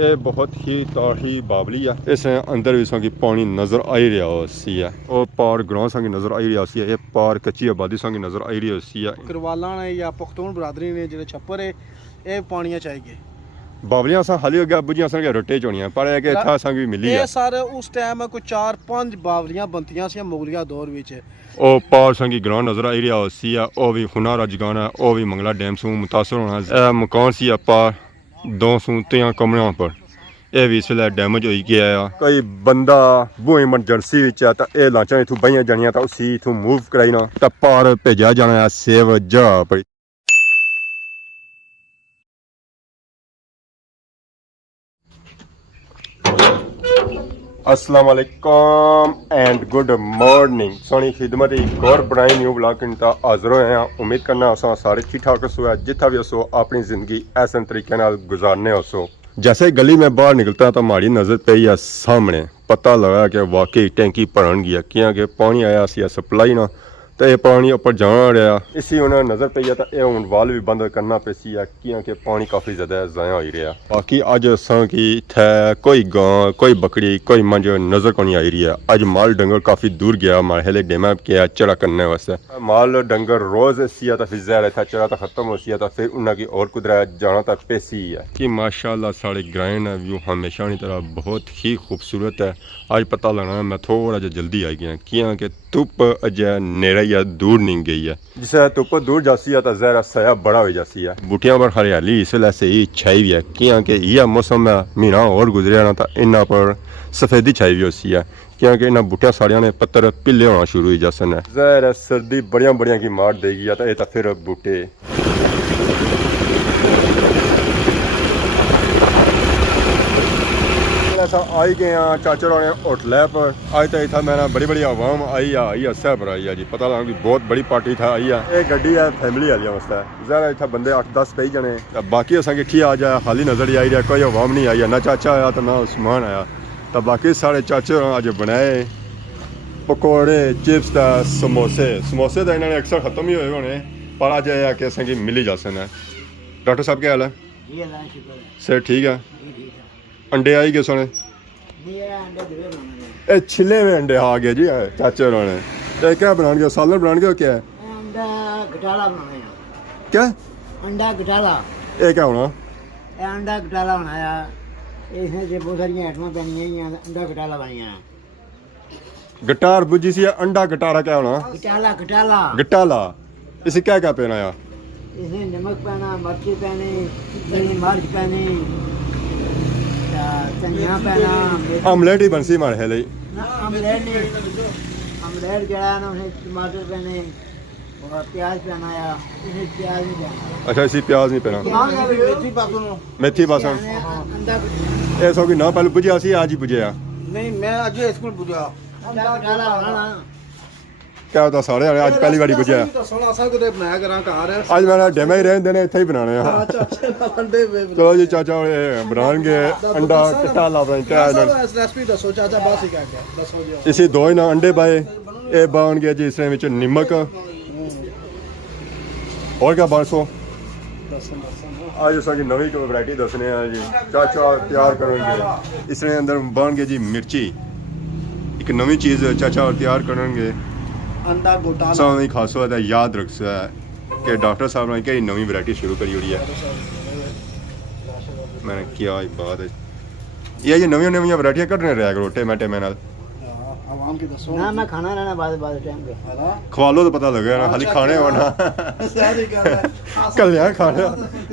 ਇਹ ਬਹੁਤ ਹੀ ਤਾਹੀ ਬਾਬਲੀ ਆ। ਇਸ ਅੰਦਰ ਵੀ ਸੰਗੀ ਪਾਣੀ ਨਜ਼ਰ ਆ ਰਿਹਾ ਸੀ ਆ। ਉਹ ਪਾਰ ਗਰਾਉਂ ਸੰਗੀ ਨਜ਼ਰ ਆ ਰਿਹਾ ਸੀ। ਇਹ ਪਾਰ ਕੱਚੀ ਆਬਾਦੀ ਸੰਗੀ ਨਜ਼ਰ ਆ ਰਹੀ ਸੀ ਆ। ਕਰਵਾਲਾਂ ਨੇ ਜਾਂ ਪਖਤੂਨ ਬਰਾਦਰੀ ਨੇ ਜਿਹੜੇ ਛੱਪਰ ਹੈ ਇਹ ਪਾਣੀਆਂ ਚਾਹੀਏ ਬਾਬਲੀਆਂ ਸਾਂ ਹਾਲੀ ਅੱਗੇ ਬੁਝੀਆਂ ਸੰਗ ਰੋਟੇ ਚੋਣੀਆਂ ਪਰ ਇਹ ਕਿ ਇੱਥਾ ਸੰਗ ਵੀ ਮਿਲੀ ਆ। ਇਹ ਸਰ ਉਸ ਟਾਈਮ ਕੋਈ 4-5 ਬਾਬਲੀਆਂ ਬੰਤੀਆਂ ਸੀ ਮੁਗਲਿਆ ਦੌਰ ਵਿੱਚ। ਉਹ ਪਾਰ ਸੰਗੀ ਗਰਾਉਂ ਨਜ਼ਰ ਆ ਰਿਹਾ ਸੀ ਆ। ਉਹ ਵੀ ਹੁਨਾਰਾ ਜਗਾना ਉਹ ਵੀ मंगला डैम से मुतासर होना। मकान सी पार 203 कमरों पर ਇਹ ਵੀ ਇਸ ਵੇਲੇ ਡੈਮੇਜ ਹੋਈ ਗਿਆ ਆ। ਕੋਈ ਬੰਦਾ ਬੂਹੇ ਐਮਰਜੈਂਸੀ ਵਿੱਚ ਆ ਤਾਂ ਇਹ ਲਾਂਚਾਂ ਇਥੋਂ ਬਈਆਂ ਜਾਣੀਆਂ ਤਾਂ ਉਸੀ ਇਥੋਂ ਮੂਵ ਕਰਾਈ ਨਾ ਤਾਂ ਪਾਰ ਭੇਜਿਆ ਜਾਣਾ ਸੇਵ ਜਾ ਪਈ। अस्सलाम वालेकुम एंड गुड मॉर्निंग। सोनी खिदमत एक और बनाई न्यू ब्लॉग इंता हाजिर होए हैं। उम्मीद करना असा सारे ठीक ठाक हो जिथा भी हो अपनी ज़िंदगी ऐसे तरीके नाल गुजारने हो। जैसे गली में बाहर निकलता तो माड़ी नज़र पई है सामने पता लगा कि वाकई टैंकी भरन गया क्योंकि पानी आया सी सप्लाई ना तो ये पानी ऊपर जाना रहा। इसी उन्हें नज़र पई है तो यह हूँ वाल भी बंद करना पेसी है क्योंकि पानी काफ़ी ज़्यादा ज़ाया हो रहा। बाकी अज असा कि इत्थे कोई गां कोई बकरी कोई मंझ नज़र को नहीं आई रही है। अज माल डंगर काफ़ी दूर गया माहले डेमा किया चढ़ा करने वास्ते। माल डंगर रोज़ सी तो फिर जहर इतना चढ़ा तो खत्म हो सी तो फिर उन्हें और कुदरा जाना तो पेसी है कि माशाअल्लाह साढ़े ग्राइन व्यू हमेशा की तरह बहुत ही खूबसूरत है। अज पता लगना मैं थोड़ा जा जल्दी आई गया क्योंकि धुप अजय नेरा या दूर नहीं गई है। जिसे धुप दूर जाती है तो जहरा सया बड़ा हो जाती है। बूटियां पर हरियाली इस वेले से ही छाई हुई है क्योंकि यह मौसम है महीना और गुजरिया ना तो इन्हों पर सफेदी छाई हुई होती है क्योंकि इन्होंने बूटियां साड़ियां ने पत्तर पीले होना शुरू हो जाते हैं। जहर सर्दी बड़िया बड़िया की मार देगी तो यह तो फिर बूटे आई गए हैं चाचर वाले होटल पर। आज तो इतना मैंने बड़ी बड़ी आवाम आई है सह पर आई है जी। पता लगा कि बहुत बड़ी पार्टी था आई है। ये गड्डी है फैमिली वाली वास्ते ज़रा इतना बंदे 8-10 कई जने बाकी असा किठी आ जाए खाली नजर ही आई रहा कोई आवाम नहीं आई है ना चाचा आया तो ना उस्मान आया। तो बाकी साढ़े चाचे अज बनाए पकौड़े चिप्स समोसे समोसे तो इन्होंने अक्सर खत्म ही हुए होने पर अज यह कि असें मिली जा सकना। डॉक्टर साहब क्या हाल है? सर ठीक है। अंडे आई गए सोने छिले हुए अंडे आ गए जी चाचे उन्होंने। तो क्या बनाएंगे सालन बनाएंगे क्या है? अंडा गटाला बनाया। क्या अंडा गटाला ये क्या होना? अंडा गटाला बनाया। इसमें से बहुत सारी आइटमें बनी हैं। अंडा गटाला बनाया। गटार बुझी सी अंडा गटारा क्या होना? गटाला गटाला गटाला इसे क्या क्या पहना यार? इसमें नमक पहना मिर्ची पहनी मिर्च पहनी धनिया पहना। ऑमलेट ही बनसी मारे है ले ऑमलेट जड़ा ना उसने टमाटर पहने और प्याज पहनाया। इसमें प्याज नहीं पहना। अच्छा इसी प्याज नहीं पहना मेथी पासन ये सो की ना पहले बुझिया सी आज ही बुझिया नहीं मैं अज स्कूल बुझा अंडा गटाला होना क्या होता सारे आज पहली बारी बुझिया आज मैंने डेमे ही रहने देने इतना ही बनाने चलो जी चाचा बनाएंगे अंडा गटाला इसी दो ही ना अंडे पाए ये बन गया जी इसमें नमक और क्या 1200 आज उसकी नवी वैरायटी दसने हैं जी। चाचा तैयार करेंगे इसमें अंदर बन गए जी मिर्ची एक नवी चीज़ चाचा और तैयार करेंगे अंडा गोटाला। सारी खासियत है याद रख है कि डॉक्टर साहब ने कई नवी वैरायटी शुरू करी हुई है। मैंने क्या बात है ये नवी नवी वैरायटियां कटने रहा करो टेमे टेमे नाल आवाम की दसो ना मैं खाना रहना बाद टाइम पे खवा लो तो पता लगे ना खाली खाने होना कल खाने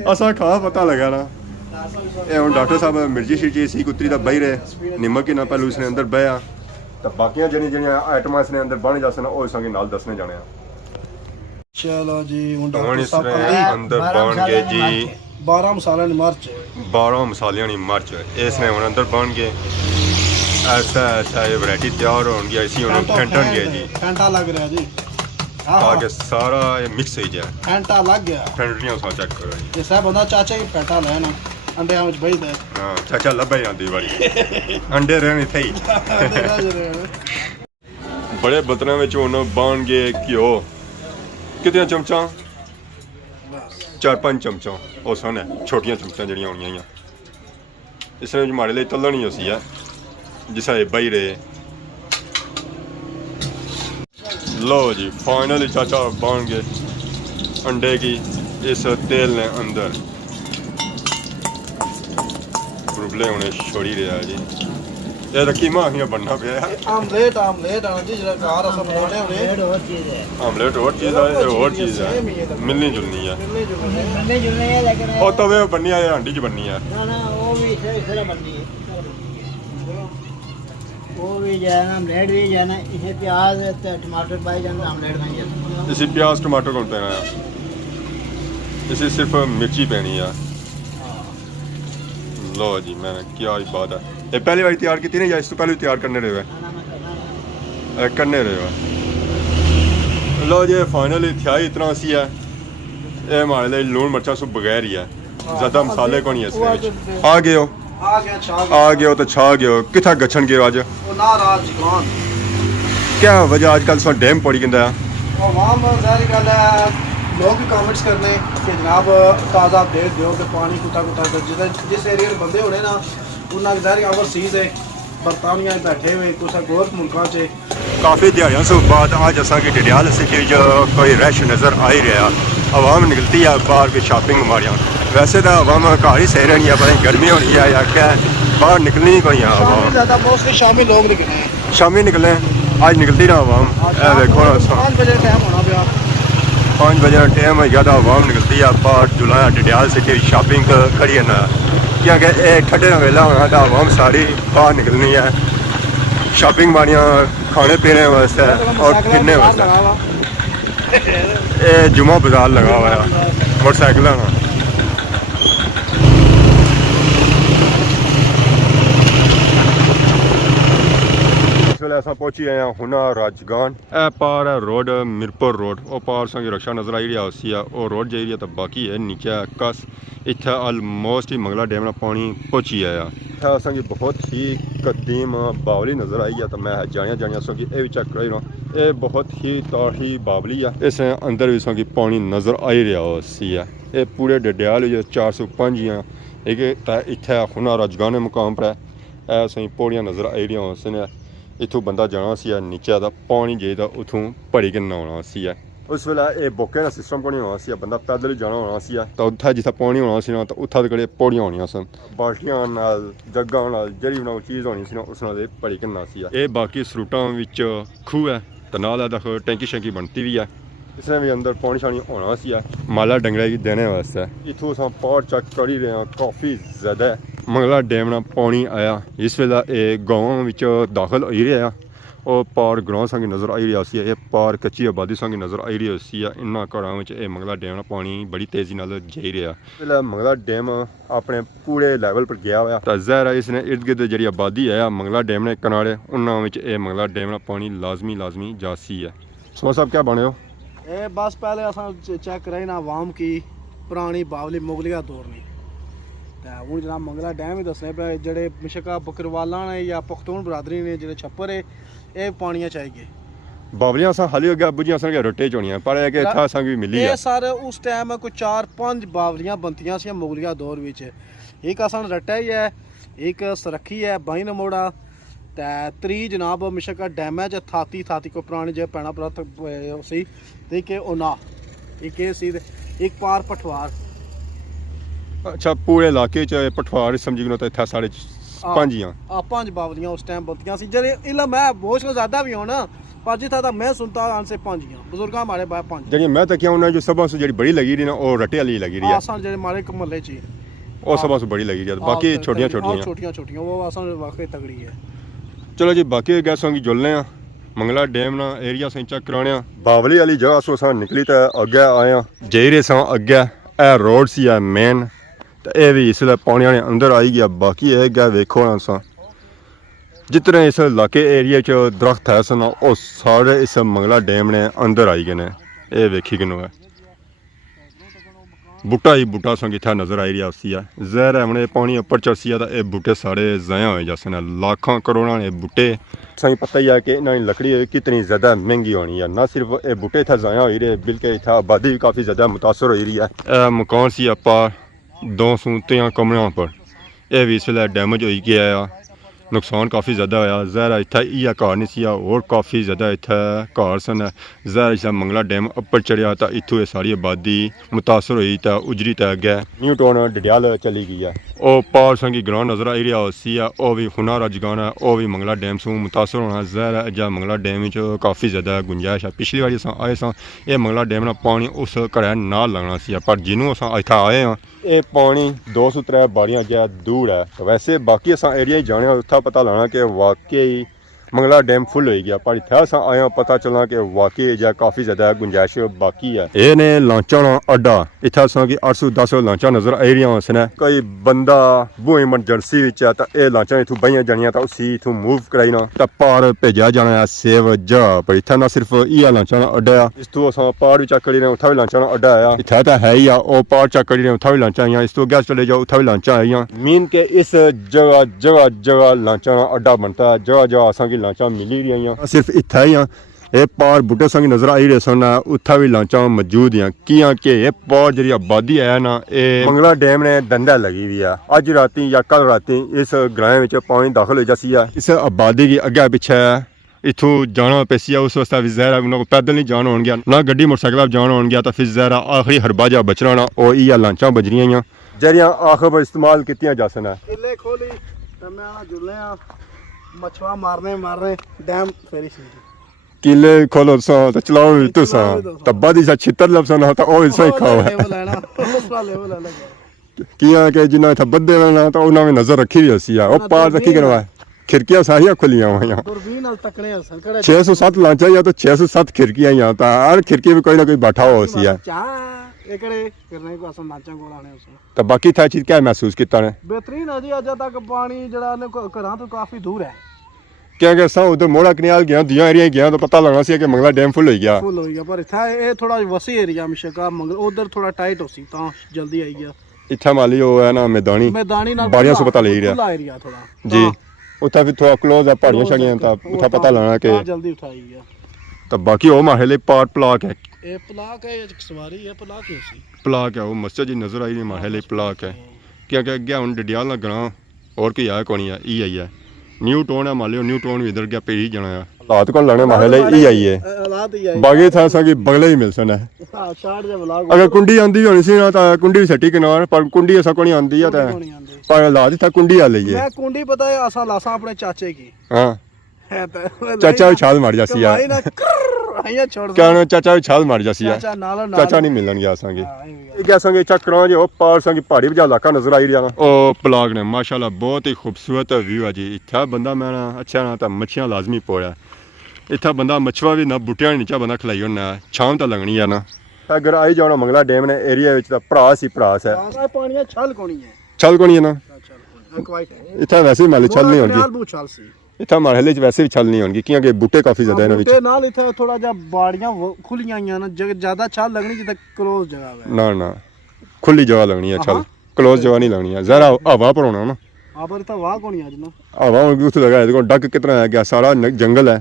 असा खा पता लगा ना। ये हम डॉक्टर साहब मिर्ची शिर्ची सी कुतरी का बही रहे निमक ही ना पहले उसने अंदर बहया तो बाकी जड़ियाँ आइटम इसने अंदर बन जा संगे नाल दसने जाने। चलो जी अंदर बन गए जी 12 मसाले मिर्च 12 मसालियां मिर्च इसने हम अंदर बन गए ऐसा ऐसा ये वैरायटी तैयार हो गया इसी फेंटन गया जी फेंटा लग रहा जी आगे सारा ये मिक्स हो जाए फेंटा लग गया फेंटनियां सा चेक करो ये सब बंदा चाचा ही फेंटा लेना अंडे में बही दे। हां चाचा लब्बा ही आंदी बड़ी अंडे रहने थे बड़े बर्तनों में उन्होंने बन गए घ्यो कितने चमचा 4-5 चमचा और सन है छोटियां चमचा जड़ियां होनी इसने हमारे लिए तलनी होती है जिस बही रहे। लो जी फाइनली चाचा बन गए अंडे की इस तेल ने अंदर बुलबुले होने छोड़ी रहा जी। ये तो कीमा अखियां बनना पे आमलेट आना जी जरा घर अस बनाने होने रेड और चीज है। आमलेट और चीज़ है ये और चीज़ है मिलनी जुलनी है। बनने जुलने है लेकिन और तवे बननी है हांडी च बननी है। ना ना वो भी इस तरह बननी है। वो भी जो है ना आमलेट भी जो है ना इसे प्याज टमाटर पाई जाते आमलेट बन जाता। इसी प्याज टमाटर कौन पैना है इसी सिर्फ मिर्ची पैनी है। लो जी मैंने क्या ही बात है। ये पहली बार तैयार की नहीं या इस तो पहले तैयार करने रहे करने रहे हो। लो जी फाइनली थियाई इतना सी है ये हमारे लिए लून मिर्चा सब बगैर ही है ज़्यादा मसाले को नहीं है इसमें। आ गए हो तो छा गए हो कितना गच्छन गए हो आज क्या वजह आजकल सो डैम पड़ी कहता है लोग भी कमेंट्स करने कि जनाब ताज़ा अपडेट दो कि पानी कुत्ता जिस एरिया में बंदे होने ना उन्हें ज़ाहिर ओवरसीज है बरतानिया बैठे हुए कुछ गोर मुल्कों से काफ़ी दिहाड़ियों से बाद आज असा की डडियाल सिटी जो कोई रश नज़र आ ही रहा। आवाम निकलती है बाहर की शॉपिंग मारिया वैसे तो आवाम घर ही सही रहनी है पता गर्मी होनी है या क्या बाहर निकलनी ही कोई आवाम ज़्यादा मोस्टली शामी लोग निकले हैं शामी निकले आज निकलती ना आवाम देखो 5 बजे टाइम होना पाया 5 बजे टाइम हो गया तो आवाम निकलती है बाहर जुलाया डडियाल सिटी शॉपिंग खड़ी है ना क्योंकि ये ठंडे का वेला होना तो आवाम सारी बाहर निकलनी है शॉपिंग मारियाँ खाने पीने वास्ते और फिरने वास्ते। ये जुमा बाजार लगा हुआ है मोटरसाइकिल ना इस वेले असां पहुंची आए हैं हुना राजगान। ए पार है रोड मिरपुर रोड वो पार संगी रक्षा नजर आई रही है वो रोड जाई रही है तो बाकी है नीचे कस इतना ऑलमोस्ट ही मंगला डैम ना पानी पहुंची आया। इतना संगी बहुत ही कदीम बावली नजर आई है तो मैं जानिया संगी ये भी चेक कराई ये बहुत ही तारीखी बावली है इस अंदर भी संगी पानी नजर आई रहा है ये पूरे डडियाल 405 एक इतना हुना राजगान मुकाम पर है सही पौड़ियाँ नजर आई रही उसने इतों बंदा जाना सी नीचे का पानी चाहिए उतों भरी के नहाना सी उस वेले ये बोके का सिस्टम को नहीं होना सी बंदा पैदल ही जाना होना सी तो उत्थे जिथे पानी होना सी तो उत्थे तो पौड़ियाँ होनी सन बाल्टियां जग्गा जी चीज़ होनी सी उस भरी के नहा सी ये बाकी सरूटा खूह है तो नाल देखो टैंकी शैंकी बनती भी है इसने भी अंदर पानी शानी होना सी माला डंगरे की देने वास्ते इतों अस पार चेक कर ही रहे हैं काफ़ी ज़्यादा मंगला डैम ना पानी आया इस वेला ये गाँव दाखिल हो ही रहा और पार ग्रां संगी नज़र आई रहा सी पार कच्ची आबादी संगी नज़र आई रही सी इन्होंने घरों में मंगला डैम ना पानी बड़ी तेज़ी नाल जाई रहा वेला मंगला डैम अपने पूरे लैवल पर गया हुआ तो ज़ाहिर है इसने इर्द गिर्द जी आबादी है मंगला डैम ने किनारे उन्होंने मंगला डैम ना पानी लाजमी जासी है। सुमा साहब क्या बने हो ये बस पहले अस चेक कराई ना आवाम की पुरानी बावली मुगलिया दौर ने हूँ जनाब मंगला डैम ही दसने पे जेडे मिशका बकरवाला ने या पख्तून बरादरी ने जेडे छप्पर है ये पानियां चाहिए बावलियां अस हाली अगे अबू जी अस रोटे चोनियां पर है कि इत्थे असां भी मिली है सर उस टाइम कोई 4-5 बावलियां बनतियां सी मुगलिया दौर विच एक असन रट्टा ही है एक सरखी है बाइन मोड़ा ते त्री जनाब मिशका डैम च थाती को पुराने जो पैना पर सी ते के ओना एक सी एक पार पठवार अच्छा पूरे इलाके च पठवार समझी लो तो इत्थे साढ़े 5 बावलियां उस टाइम बनतियां सी जेडे इला मैं बहुत ज्यादा भी होना पर जिथा तक मैं सुनता से 5 बुजुर्ग हमारे बाय 5 जेडी मैं तक उन्हें जो सबसे जेडी बड़ी लगी रही ना वो रटे वाली लगी रही है असन जेडे हमारे महल्ले च वो सबसे बड़ी लगी रही है बाकी छोटियां वो असन वाकई तगड़ी है। चलो जी बाकी गैस होंगी जुलने मंगला डैम ना एरिया से चेक कराने बावली वाली जगह सो अस निकली तो अगे आए जेरे से अगे ए रोड सी है मेन तो यह भी इसलिए पानी ने अंदर आई गया बाकी है गया वेखो ना अस जितने इस इलाके एरिया च दरख्त है सन वो सारे इस मंगला डैम ने अंदर आई गए हैं ये वेखी किनू है बूटा ही बूटा संग इतना नज़र आई रहा सी है जहर है हमने पानी उपर चढ़सी है तो ये बूटे सारे ज़ाया हो जाते हैं लाखों करोड़ों ने बूटे सही पता ही है कि इन्होंने लकड़ी कितनी ज़्यादा महंगी होनी है ना सिर्फ ये बूटे इतना ज़ाया हो रहे बल्कि इतना आबादी भी काफ़ी ज़्यादा मुतासर हो रही है मकान सी आपा 2 कमरों पर ਇਹ ਵੀ ਇਸ ਵੇਲੇ ਡੈਮੇਜ ਹੋਈ ਗਿਆ ਆ ਨੁਕਸਾਨ ਕਾਫੀ ਜ਼ਿਆਦਾ ਹੋਇਆ ਜ਼ਹਿਰਾ ਇੱਥੇ ਇਹ ਘਰ ਨਹੀਂ ਸੀ ਹੋਰ ਕਾਫੀ ਜ਼ਿਆਦਾ ਇੱਥੇ ਘਰ ਸਨ ਜ਼ਹਿਰਾ ਜਿਹਾ ਮੰਗਲਾ ਡੈਮ ਉੱਪਰ ਚੜਿਆ ਤਾਂ ਇੱਥੋਂ ਇਹ ਸਾਰੀ ਆਬਾਦੀ ਮੁਤਾਸਰ ਹੋਈ ਤਾਂ ਉਜਰੀ ਤਾਂ ਗਿਆ ਨਿਊ ਟਾਊਨ ਡਡਿਆਲ ਚਲੀ ਗਈ ਆ ਉਹ ਪਾਰ ਸੰਗੀ ਗਰਾਊਂਡ ਨਜ਼ਰ ਆ ਰਿਹਾ ਸੀ ਆ ਉਹ ਵੀ ਹੁਨਾਰ ਅਜਗਾਣਾ ਉਹ ਵੀ ਮੰਗਲਾ ਡੈਮ ਤੋਂ ਮੁਤਾਸਰ ਹੋਣਾ ਜ਼ਹਿਰਾ ਜਾਂ ਮੰਗਲਾ ਡੈਮ ਵਿੱਚ ਕਾਫੀ ਜ਼ਿਆਦਾ ਗੁੰਜਾਇਸ਼ ਆ ਪਿਛਲੀ ਵਾਰੀ ਅਸਾਂ ਆਏ ਸਾਂ ਇਹ ਮੰਗਲਾ ਡੈਮ ਨਾਲ ਪਾਣੀ ਉਸ ਘਰ ਨਾਲ ਲੱਗਣਾ ਸੀ ਪਰ ਜਿਹਨੂੰ ਅਸਾਂ ਇੱਥੇ ਆਏ ਹਾਂ ਇਹ ਪਾਣੀ 203 ਬਾੜੀਆਂ ਜਿਹਾ ਦੂਰ ਹੈ ਵੈਸੇ ਬਾਕੀ ਅਸਾਂ ਏਰੀਆ ਹੀ ਜਾਣਿਆ ਉੱਥਾ ਪਤਾ ਲਾਣਾ ਕਿ ਵਾਕਈ ਮੰਗਲਾ ਡੈਮ ਫੁੱਲ ਹੋਈ ਗਿਆ ਪਰ ਇੱਥੇ ਅਸਾਂ ਆਇਆ ਪਤਾ ਚੱਲਣਾ ਕਿ ਵਾਕਈ ਜਾਂ ਕਾਫੀ ਜ਼ਿਆਦਾ ਗੁੰਜਾਇਸ਼ ਬਾਕੀ ਹੈ ਇਹ ਨੇ ਲਾਂਚਾਂ ਦਾ ਅੱਡਾ ਇੱਥੇ ਅਸਾਂ ਕੀ 810 ਲਾਂਚਾਂ ਨਜ਼ਰ ਆ ਰਹੀਆਂ ਹਨ ਕੋਈ ਬੰਦਾ ਬਹੁਤ ਐਮਰਜੈਂਸੀ ਵਿੱਚ ਆ ਤਾਂ ਇਹ ਲਾਂਚਾਂ ਇਥੋਂ ਬਈਆਂ ਜਾਣੀਆਂ ਤਾਂ ਉਸੇ ਇਥੋਂ ਮੂਵ ਕਰਾਈਣਾ ਤਾਂ ਪਾਰ ਭੇਜਿਆ ਜਾਣਾ ਸੇਵ ਜਾ ਪਰ ਇੱਥੇ ਨਾ ਸਿਰਫ ਇਹ ਲਾਂਚਾਂ ਦਾ ਅੱਡਾ ਆ ਇਸ ਤੋਂ ਅਸਾਂ ਪਾਰ ਵੀ ਚੱਕੜੀ ਨੇ ਉੱਥੇ ਵੀ ਲਾਂਚਾਂ ਦਾ ਅੱਡਾ ਆਇਆ ਇੱਥੇ ਤਾਂ ਹੈ ਹੀ ਆ ਉਹ ਪਾਰ ਚੱਕੜੀ ਨੇ ਉੱਥੇ ਵੀ ਲਾਂਚਾਂ ਆਈਆਂ ਇਸ ਤੋਂ ਅੱਗੇ ਚਲੇ ਜਾਓ ਉੱਥੇ ਵੀ ਲਾਂਚਾਂ ਆਈਆਂ ਮੀਨ ਕਿ ਇਸ ਜਗ੍ਹਾ ਲਾਂਚਾਂ ਦਾ ਅੱਡਾ ਬਣਤਾ ਹੈ ਜਗ੍ਹਾ ਅਸਾਂ ਲਾਂਚਾਂ ਮਿਲੀ ਰਹੀਆਂ ਸਿਰਫ ਇੱਥੇ ਹੀ ਆ ਇਹ ਪਾਰ ਬੁੱਢੇ ਸੰਗ ਨਜ਼ਰ ਆਈ ਰਹੇ ਸਨ ਉੱਥੇ ਵੀ ਲਾਂਚਾਂ ਮੌਜੂਦ ਆ ਕੀਆਂ ਕਿ ਇਹ ਪਾਰ ਜਿਹੜੀ ਆਬਾਦੀ ਹੈ ਨਾ ਇਹ ਮੰਗਲਾ ਡੈਮ ਨੇ ਡੰਡਾ ਲੱਗੀ ਵੀ ਆ ਅੱਜ ਰਾਤੀ ਜਾਂ ਕੱਲ ਰਾਤੀ ਇਸ ਗ੍ਰਾਮ ਵਿੱਚ ਪਾਣੀ ਦਾਖਲ ਹੋ ਜਾਸੀ ਆ ਇਸ ਆਬਾਦੀ ਦੀ ਅੱਗੇ ਪਿੱਛੇ इथों जाना पैसी उस वास्ते फिर जहरा उन्होंने पैदल नहीं जाना हो गया ना गड्डी मोटरसाइकिल जाना हो गया तो फिर जहरा आखिरी हरबाजा बचना ना और इया लांचा बज रही जरिया आखिर पर इस्तेमाल कितियां जा सकना किले खोली तो मैं जुले मछुआ मारने डैम फेरी सी किले खोलो तो चलाओ तो तब्बा दी छितर लपसा ना तो ओ इसे खाओ लेना उस वाला लेवल अलग किया के जिन्ना इथे बद्दे ना तो उन्होंने नजर रखी हुई सी ओ पार रखी करवा खिड़कियां सारियां खुलियां हुई हैं दूरबीन नाल तकने हसन करे 607 लांचा या तो 607 खिड़कियां यहाँ तो हर खिड़की में कोई ना कोई बैठा हो सी है एकड़े करने को असन लांचा कोल आने उस तो बाकी था चीज क्या महसूस किया ने बेहतरीन है जी अज तक पानी जड़ा ने घरां तो काफी दूर है क्योंकि असा उधर मोड़ा कनाल गया दिया एरिया गया तो पता लगना सी कि मंगला डैम फुल हो गया पर इत्थे ये थोड़ा वसी एरिया मिशका मंगल उधर थोड़ा टाइट हो सी ता जल्दी आई गया इत्थे माली वो है ना मैदानी नाल बाड़ियां से पता ले रहा खुला एरिया थोड़ा जी उठा फिर थोड़ा क्लोज है पहाड़ियां छड़ियां ता उठा पता लाना के जल्दी उठाई गया तो बाकी वो माहले पार्ट प्लाक है ए प्लाक है एक सवारी है प्लाक है उसी प्लाक है वो मस्जिद जी नजर आई माहले प्लाक है क्या क्या गया हुन डडियाल ना ग्रां और कोई आया कोनी है ई आई है न्यू टाउन है माले न्यू टाउन भी इधर गया पे ही जाना है हालात को लाने माहले ई आई है हालात ही आई बाकी था सा कि बगले ही मिल सन है हां शार्ट जे व्लॉग अगर कुंडी आंदी होनी सी ना ता कुंडी भी सट्टी किनार पर कुंडी ऐसा कोनी आंदी है ता पर हालात था कुंडी आ लई है मैं कुंडी पता है असा लासा अपने चाचे की हां है तो चाचा भी छाल मार जासी यार आया छोड़ क्या चाचा भी छाल मार जासी यार चाचा नाल चाचा नहीं मिलन गया संगे क्या संगे चक्करों जो पार संगे पहाड़ी वजा इलाका नजर आई रहा ओ प्लाग ने माशाल्लाह बहुत ही खूबसूरत व्यू है जी इत्था बंदा मैं अच्छा ना ता मच्छियां लाजमी पोड़ा इत्था बंदा मछुआ भी ना बूटियां नीचा बंदा खलाई होना छाम ता लगनी है ना अगर आई जाना मंगला डैम ने एरिया विच ता भरास ही भरास है पानी छल कोनी है छल कोनी है ना इत्था वैसे ही माली छल नहीं होगी इतना महल वैसे भी छल नहीं होगी क्योंकि बूटे काफी ज्यादा है बूटे नाल इथे थोड़ा जा बाड़ियां खुलियां आईयां ना ज्यादा छल लगनी जिते क्लोज जगह है ना ना खुली जगह लगनी है छल क्लोज जगह नहीं लगनी है जरा हवा पर होना ना पर तो वाह कोनी आज ना हवा उस लगा है देखो डक कितना है गया सारा जंगल है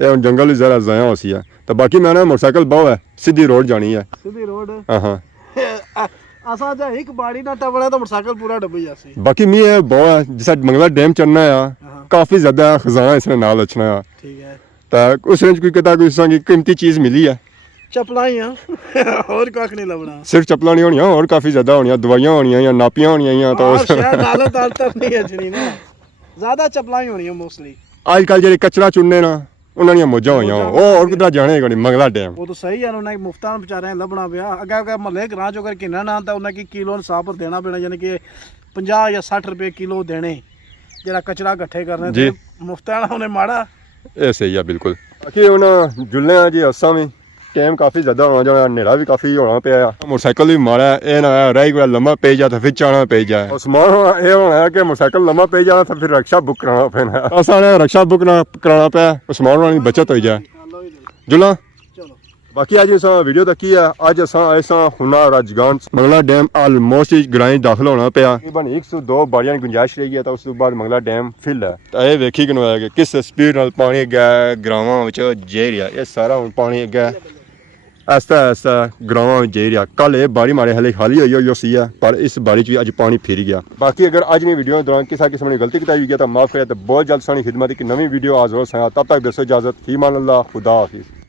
ये जंगल भी जरा जाया होसी है तो बाकी मैंने मोटरसाइकिल बहु है सीधी रोड जानी है सीधी रोड हां हां असा जा एक बाड़ी ना टबड़ा तो मोटरसाइकिल पूरा डब्बी जासी बाकी मी है बहु है जैसा मंगला डैम चढ़ना है काफी ज्यादा खजाना इसने नाल अच्छा है ठीक है तो उस रेंज कोई कहता कोई संगी कीमती चीज मिली है चप्पलां ही और कख नहीं लबना सिर्फ चप्पलां नहीं होनियां और काफी ज्यादा होनियां दवाइयां होनियां या नापियां होनियां तो शायद हालत तक नहीं अजनी ना ज्यादा चप्पलां ही होनियां मोस्टली आजकल जेडे कचरा चुनने ना उन्हां दी मौजां होइयां ओ और किधर जाने कोनी मंगला डैम वो तो सही है उन्हें मुफ्तान बेचारे लबना पिया अगे महल्ले ग्रां चो कर किन्ना ना ता उन्हें की किलो इंसाफ पर देना पैना यानी कि 50 या 60 रुपए किलो देने जरा कचरा इकट्ठे करने जी मुफ्ताना उन्हें माड़ा ये सही है बिल्कुल बाकी हुन जुल्ले जी असां भी टाइम काफी ज्यादा होना जाना नेड़ा भी काफी होना पे मोटरसाइकिल भी मारा ए ना रही कोई लम्बा पे जा तो फिर चाना पे जाए उस्मान ये होना है कि मोटरसाइकिल लम्बा पे जाना तो फिर रक्षा बुक कराना पैना असा ने रक्षा बुक ना कराना पे उस्मान वाली बचत हो जाए जुला बाकी आज असा वीडियो तक है आज असा आए सा हुनार राजगान मंगला डैम ऑलमोस्ट ग्रां दाखिल होना पिया तकरीबन 102 बाड़ियां गुंजाइश रही है तो उस बाद मंगला डैम फिल है तो ये वेखी कनवाया कि किस स्पीड नाल पानी गया ग्रावां विच जे रिया ये सारा हुन पानी गया ਐਸਾ ਐਸਾ ਗਰਾਵਾਂ ਵਿੱਚ ਜਾ ਰਿਹਾ। ਕੱਲ ਇਹ ਬਾਰੀ ਮਾਰੇ ਹਲੇ ਖਾਲੀ ਹੋਈ ਸੀ ਪਰ ਇਸ ਬਾਰੀ 'ਚ ਵੀ ਅੱਜ ਪਾਣੀ ਫਿਰ ਗਿਆ। ਬਾਕੀ अगर ਅੱਜ ਦੀ ਵੀਡੀਓ ਦੌਰਾਨ ਕਿਸੇ किस्म ने गलती की गया तो माफ़ करें। तो बहुत जल्द सारी खिदमत की नवी वीडियो हाज़िर हो। तब तक दसो इजाज़त, फ़ी मान अल्लाह, खुदा हाफिज़।